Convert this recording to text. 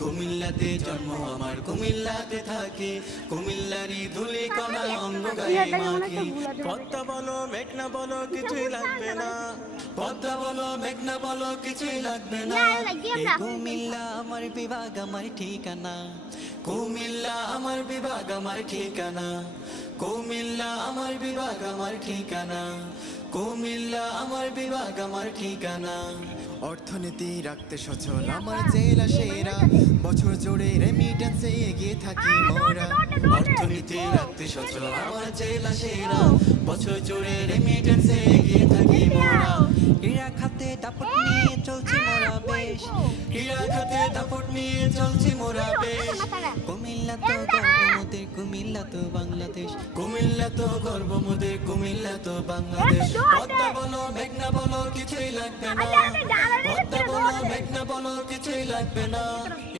কুমিল্লাতে জন্ম আমার, কুমিল্লাতে থাকি, কুমিল্লারই ধুলি কণা অঙ্গ গায়ে মাখি। পদ্মা বলো মেঘনা বলো কিছুই লাগবে না, পদ্মা বলো মেঘনা বলো কিছুই লাগবে না। এই কুমিল্লা আমার বিভাগ আমার ঠিকানা, কুমিল্লা আমার বিভাগ আমার ঠিকানা, কুমিল্লা আমার বিভাগ আমার ঠিকানা, কুমিল্লা আমার বিভাগ আমার ঠিকানা। অর্থনীতি রাখতে সচল আমার জেলা সেরা, বছর জুড়ে রেমিটেন্সে এগিয়ে থাকি মোরা। অর্থনীতি রাখতে সচল আমার জেলা সেরা, বছর জুড়ে রেমিটেন্সে এগিয়ে থাকি মোরা। ক্রীড়া খাতে দাপট নিয়ে চলছি মোরা বেশ, ক্রীড়া খাতে দাপট নিয়ে চলছি মোরা বেশ। কুমিল্লা তো গর্ব মোদের, কুমিল্লা তো বাংলাদেশ, কুমিল্লা তো গর্ব মোদের, কুমিল্লা তো বাংলাদেশ। পদ্মা বলো মেঘনা বলো কিছুই লাগবে না, পদ্মা বলো মেঘনা বলো কিছুই লাগবে না।